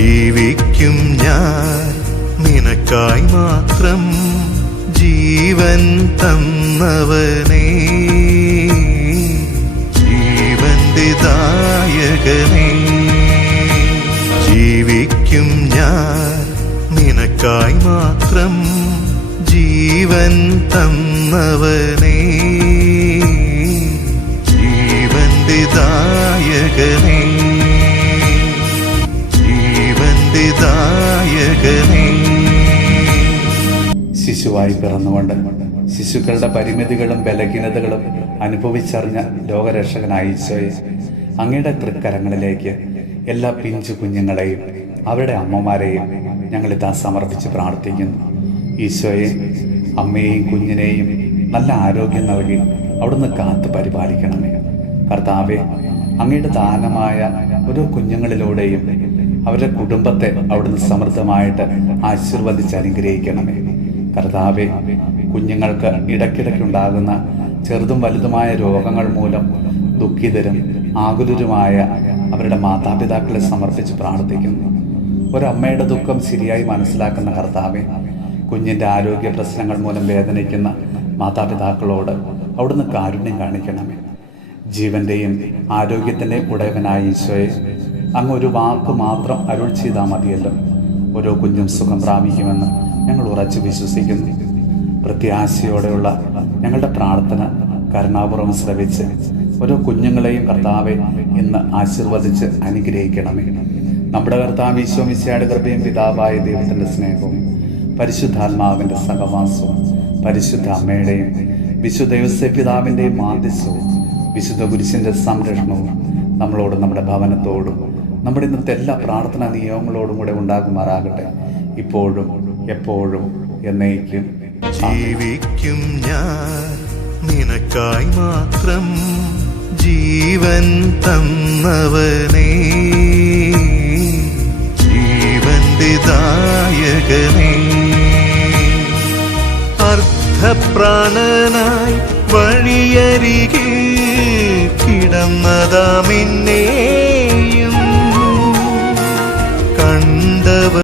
ജീവിക്കും ഞാൻ നിനക്കായി മാത്രം, ജീവൻ തന്നവനേ, ജീവന്റെ ദായകനേ. ജീവിക്കും ഞാൻ നിനക്കായി മാത്രം, ജീവൻ തന്നവനേ, ജീവന്റെ ദായകനേ, ജീവന്റെ ദായകനേ. ശിശുവായി പിറന്നുകൊണ്ട് ശിശുക്കളുടെ പരിമിതികളും ബലഹീനതകളും അനുഭവിച്ചറിഞ്ഞ ലോകരക്ഷകനായ ഈശോയെ, അങ്ങയുടെ തൃക്കരങ്ങളിലേക്ക് എല്ലാ പിഞ്ചു കുഞ്ഞുങ്ങളെയും അവരുടെ അമ്മമാരെയും ഞങ്ങളിതാ സമർപ്പിച്ച് പ്രാർത്ഥിക്കുന്നു. ഈശോയെ, അമ്മയെയും കുഞ്ഞിനെയും നല്ല ആരോഗ്യം നൽകി അവിടുന്ന് കാത്തു പരിപാലിക്കണമേ. കർത്താവെ, അങ്ങയുടെ ദാനമായ ഓരോ കുഞ്ഞുങ്ങളിലൂടെയും അവരുടെ കുടുംബത്തെ അവിടുന്ന് സമൃദ്ധമായിട്ട് ആശീർവദിച്ച് അനുഗ്രഹിക്കണമേ. കർത്താവെ, കുഞ്ഞുങ്ങൾക്ക് ഇടയ്ക്കിടയ്ക്കുണ്ടാകുന്ന ചെറുതും വലുതുമായ രോഗങ്ങൾ മൂലം ദുഃഖിതരും ആകുലരുമായ അവരുടെ മാതാപിതാക്കളെ സമർപ്പിച്ച് പ്രാർത്ഥിക്കുന്നു. ഒരമ്മയുടെ ദുഃഖം ശരിയായി മനസ്സിലാക്കുന്ന കർത്താവെ, കുഞ്ഞിൻ്റെ ആരോഗ്യ പ്രശ്നങ്ങൾ മൂലം വേദനിക്കുന്ന മാതാപിതാക്കളോട് അവിടുന്ന് കാരുണ്യം കാണിക്കണമേ. ജീവൻ്റെയും ആരോഗ്യത്തിൻ്റെയും ഉടയവനായ ഈശോയെ, അങ്ങ് ഒരു വാക്ക് മാത്രം അരുൾ ചെയ്താൽ മതിയല്ലോ, ഓരോ കുഞ്ഞും സുഖം പ്രാപിക്കുമെന്ന് ഞങ്ങൾ ഉറച്ചു വിശ്വസിക്കുന്നു. പ്രത്യാശയോടെയുള്ള ഞങ്ങളുടെ പ്രാർത്ഥന കരുണാപൂർവ്വം ശ്രവിച്ച് ഓരോ കുഞ്ഞുങ്ങളെയും കർത്താവെ ഇന്ന് ആശീർവദിച്ച് അനുഗ്രഹിക്കണമേ. നമ്മുടെ കർത്താവ് ഈശോ മിശിഹായുടെ കൃപയും പിതാവായ ദൈവത്തിൻ്റെ സ്നേഹവും പരിശുദ്ധാത്മാവിൻ്റെ സഹവാസവും പരിശുദ്ധ അമ്മയുടെയും വിശുദ്ധ യോസേപ്പ് പിതാവിൻ്റെയും മാധ്യസ്ഥവും വിശുദ്ധ കുരിശിൻ്റെ സംരക്ഷണവും നമ്മളോടും നമ്മുടെ ഭവനത്തോടും നമ്മുടെ ഇന്നത്തെ എല്ലാ പ്രാർത്ഥനാ നിയോഗങ്ങളോടും കൂടെ ഉണ്ടാകുമാറാകട്ടെ, ഇപ്പോഴും എപ്പോഴും എന്നേക്കും. ജീവിക്കും ഞാൻ നിനക്കായി മാത്രം, ജീവൻ തന്നവനേ, ജീവന്റെ ദായകനേ. അർദ്ധപ്രാണനായി വഴിയരികിൽ കിടന്നതാമെന്നെ